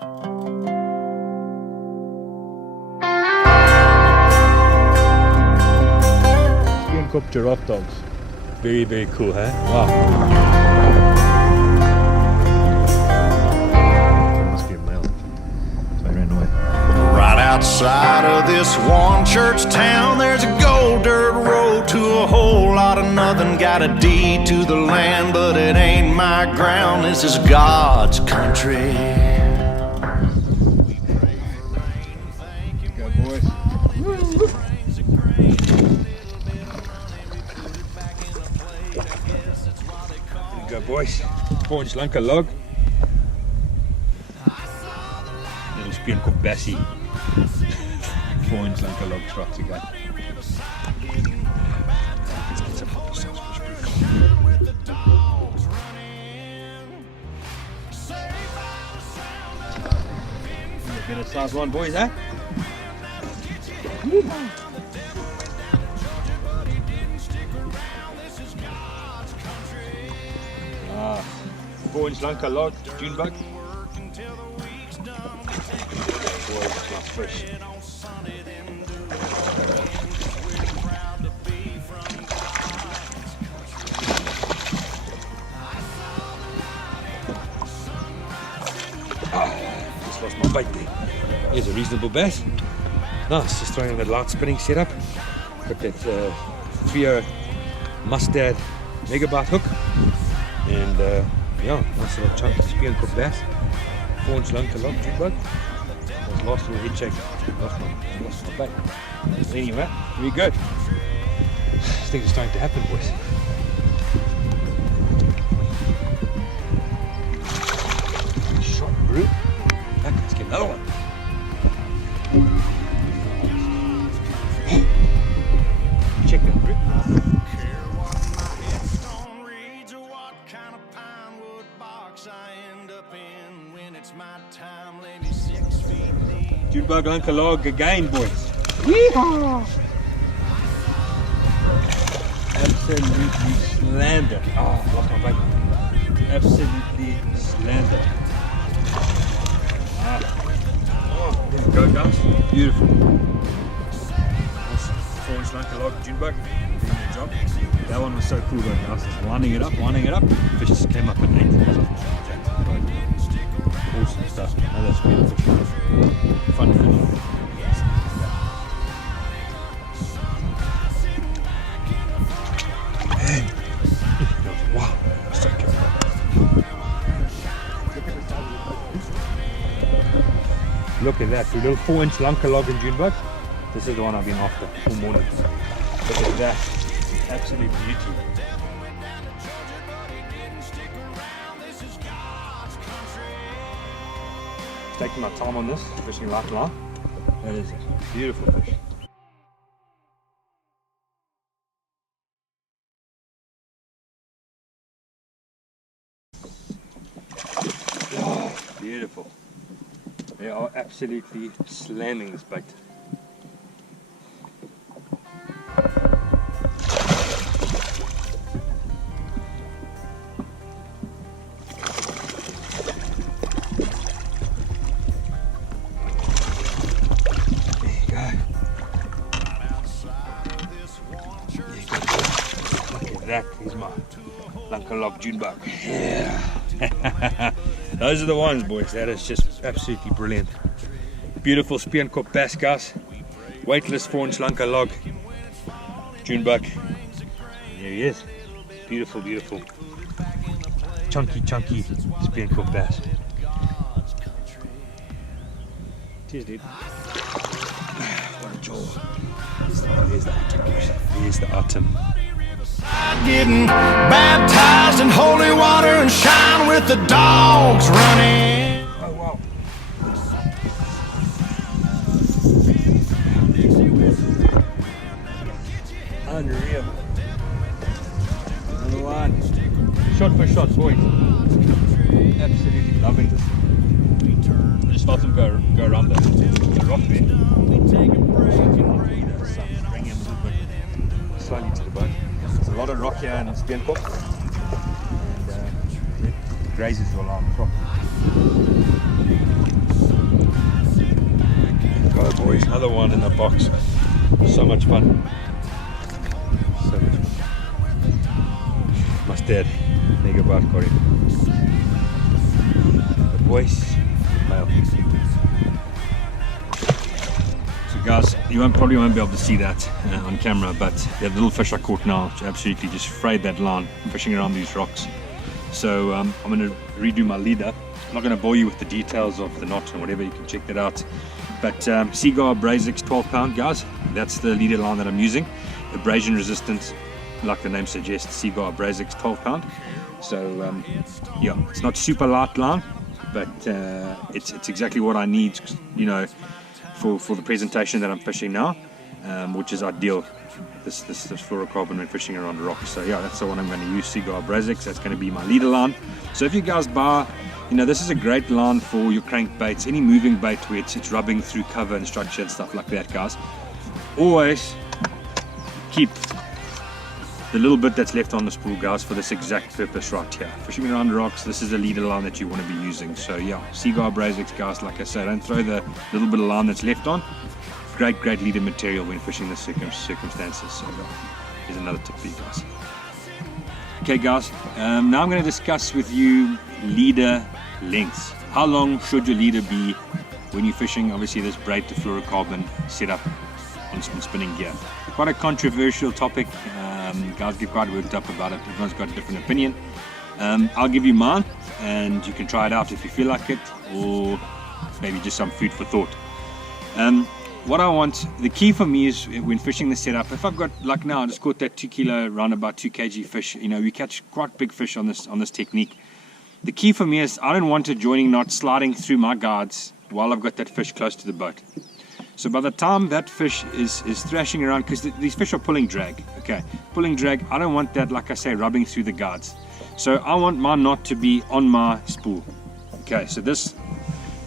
Spear Cup giraffe dogs. Very, very cool, huh? Wow. That must be a male. So I ran away. Right outside of this one church town, there's a gold dirt road to a whole lot of nothing. Got a deed to the land, but it ain't my ground. This is God's country. Go, boys. Here we go, boys. 4-inch Lunker Log. Little Spear Cup Bessie. 4-inch Lunker Log trots again. Let's get some apple sauce, which is pretty cool. A bit of size one, boys, huh? Ah, 4-inch Lunker Log, June bug. Boys, class fish. Just lost my bite there. Here's a reasonable bass. Nice, just throwing on that light spinning setup. Got that 3-0 mustard megabyte hook. And yeah, nice little chunk of Spear Cup bass. 4-inch Lunker Log, June bug. That was last little head shake. Lost my bait. But anyway, very good. This thing is starting to happen, boys. Shot brute. Heck, let's get another one. Check that brute. June bug Lunker Log again, boys. Yeehaw! Absolutely slandered. Oh, lost my bait. Absolutely slandered. Ah. Oh, there we go, guys. Beautiful. Nice 4-inch Lunker Log, June bug. Doing their job. That one was so cool, though, guys. Just winding it up. Fish just came up at 8. Awesome stuff. Oh, that's beautiful. Fun fish. Man. Wow. So cute. Look at that. The little 4-inch Lunker Log and June bug. This is the one I've been after all morning. Look at that. Absolute beauty. Taking my time on this, fishing light line. That is a beautiful fish. Oh, beautiful. They are absolutely slamming this bait. That is my Lunker Log June bug. Yeah. Those are the ones, boys. That is just absolutely brilliant. Beautiful Spear Cup bass, guys. Weightless 4-inch Lunker Log June bug. There he is. Beautiful, beautiful. Chunky Spear Cup bass. Cheers, dude. What a jaw. Here's the atom. Here's the atom. Getting baptized in holy water and shine with the dogs running. Oh wow. Unreal. Another one. Shot for shot, boys. Absolutely loving this. I just felt him go around the rock there. Bring him a little bit slowly to the boat. There's a lot of rock here in Spear Cup, and it grazes all on the rock. boys. Another one in the box. So much fun. So much fun. Mustard, mega bass curry. The boys, male. So guys, you probably won't be able to see that on camera, but the little fish I caught now absolutely just frayed that line fishing around these rocks. So I'm going to redo my leader. I'm not going to bore you with the details of the knot and whatever, you can check that out. But Seaguar Brazix 12-pound, guys, that's the leader line that I'm using. Abrasion resistant, like the name suggests, Seaguar Brazix 12-pound. So yeah, it's not super light line, but it's exactly what I need, you know, for the presentation that I'm fishing now, which is ideal. This fluorocarbon when fishing around rocks. So yeah, that's the one I'm going to use, Seaguar Brazix. That's going to be my leader line. So if you guys buy, you know, this is a great line for your crankbaits, any moving bait where it's rubbing through cover and structure and stuff like that, guys. Always keep the little bit that's left on the spool, guys, for this exact purpose right here. Fishing around rocks, this is the leader line that you want to be using. So yeah, Seaguar Brazix, guys, like I said, don't throw the little bit of line that's left on. Great leader material when fishing the circumstances. So here's another tip for you guys. Okay guys, now I'm going to discuss with you leader lengths. How long should your leader be when you're fishing, obviously, this braid to fluorocarbon setup on spinning gear? Quite a controversial topic. Guys get quite worked up about it. Everyone's got a different opinion. I'll give you mine, and you can try it out if you feel like it, or maybe just some food for thought. What I want, the key for me is when fishing the setup, if I've got, like now, I just caught that 2 kilo, around about 2 kg fish. You know, we catch quite big fish on this technique. The key for me is I don't want a joining knot sliding through my guards while I've got that fish close to the boat. So by the time that fish is thrashing around, because these fish are pulling drag, okay, pulling drag, I don't want that, like I say, rubbing through the guards. So I want my knot to be on my spool. Okay, so this,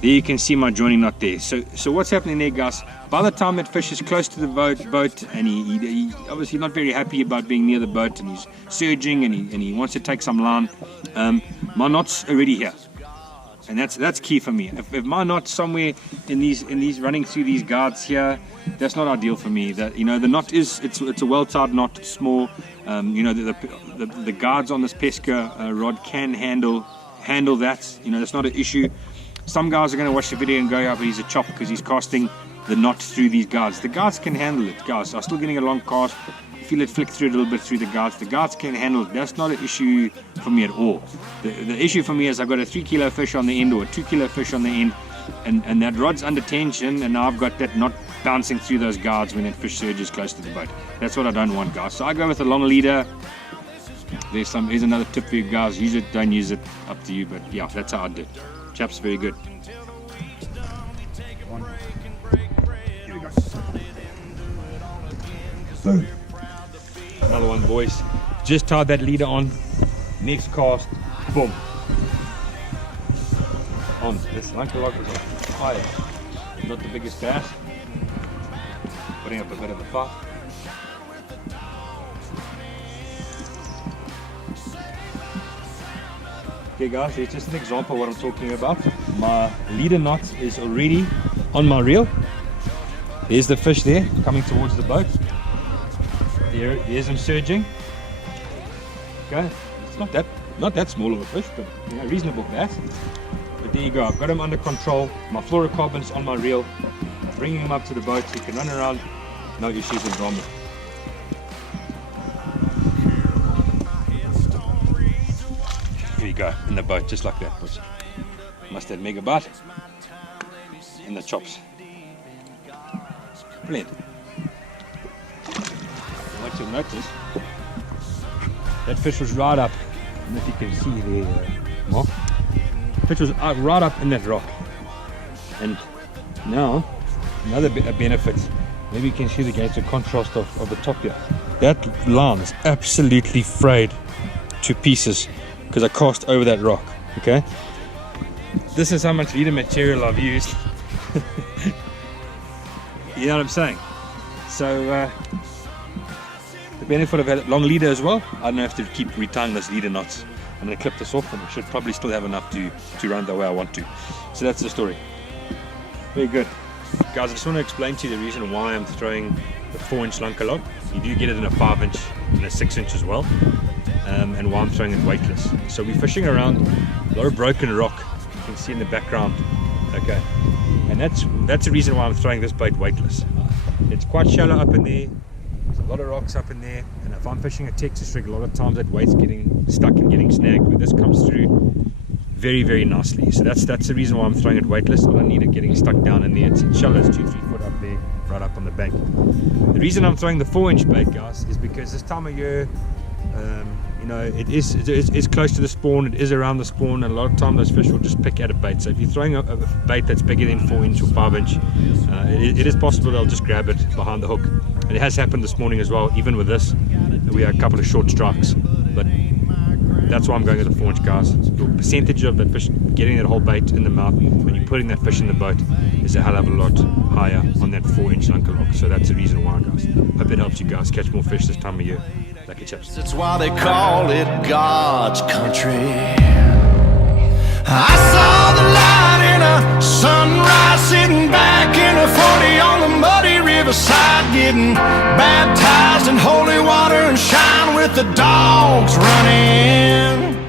there you can see my joining knot there. So what's happening there, guys? By the time that fish is close to the boat and he obviously not very happy about being near the boat, and he's surging and he wants to take some line, my knot's already here. And that's key for me. If my knot's somewhere in these running through these guards here, that's not ideal for me. That, you know, the knot is, it's a well-tied knot, it's small. You know, the guards on this pesca rod can handle that. You know, that's not an issue. Some guys are going to watch the video and go, yeah, but he's a chop because he's casting the knot through these guards. The guards can handle it, guys. I'm still getting a long cast. Feel it flick through a little bit through the guards. The guards can handle it. That's not an issue for me at all. The issue for me is I've got a 3 kilo fish on the end or a 2 kilo fish on the end, and that rod's under tension, and now I've got that knot bouncing through those guards when that fish surges close to the boat. That's what I don't want, guys. So I go with a long leader. Here's another tip for you guys. Use it, don't use it, up to you. But yeah, that's how I do it. Chaps, very good. Here we go. Boom. Another one, boys. Just tied that leader on. Next cast, boom. On. This lunker log is on fire. Not the biggest bass. Putting up a bit of a fight. Okay guys, it's just an example of what I'm talking about. My leader knot is already on my reel. There's the fish there, coming towards the boat. There's him surging. Okay, it's not that small of a fish, but you know, reasonable bass. But there you go, I've got him under control. My fluorocarbon's on my reel. Bringing him up to the boat so he can run around. No issues and drama. Here you go, in the boat, just like that, boys. Must have mega bite in the chops. Brilliant. What you'll notice, that fish was right up. I don't know if you can see there, Mark. Fish was right up in that rock. And now, another benefit, maybe you can see the contrast of the top here. That line is absolutely frayed to pieces because I cast over that rock. Okay, this is how much leader material I've used. You know what I'm saying? So the benefit of a long leader as well, I don't have to keep retying those leader knots. I'm going to clip this off and I should probably still have enough to run the way I want to. So that's the story. Very good. Guys, I just want to explain to you the reason why I'm throwing the 4-inch lunker log. You do get it in a 5-inch and a 6-inch as well, and why I'm throwing it weightless. So we're fishing around a lot of broken rock, you can see in the background, okay, and that's the reason why I'm throwing this bait weightless. It's quite shallow up in there, there's a lot of rocks up in there, and if I'm fishing a Texas rig, a lot of times that weight's getting stuck and getting snagged, but this comes through very, very nicely. So that's the reason why I'm throwing it weightless. I don't need it getting stuck down in there. It's shallow, it's 2-3 foot up there, right up on the bank. The reason I'm throwing the 4-inch bait, guys, is because this time of year, you know, it's close to the spawn, it is around the spawn, and a lot of time those fish will just pick at a bait. So if you're throwing a bait that's bigger than 4-inch or 5-inch, it is possible they'll just grab it behind the hook. And it has happened this morning as well. Even with this, we had a couple of short strikes, but that's why I'm going with the 4-inch, guys. The percentage of that fish getting that whole bait in the mouth when you're putting that fish in the boat is a hell of a lot higher on that 4-inch lunker log. So that's the reason why, guys. Hope it helps you guys catch more fish this time of year. Lucky chaps. That's why they call it God's country. I saw the light in a sunrise, sitting back in a 40 on the muddy riverside, getting baptized in holy water and shine with the dogs running.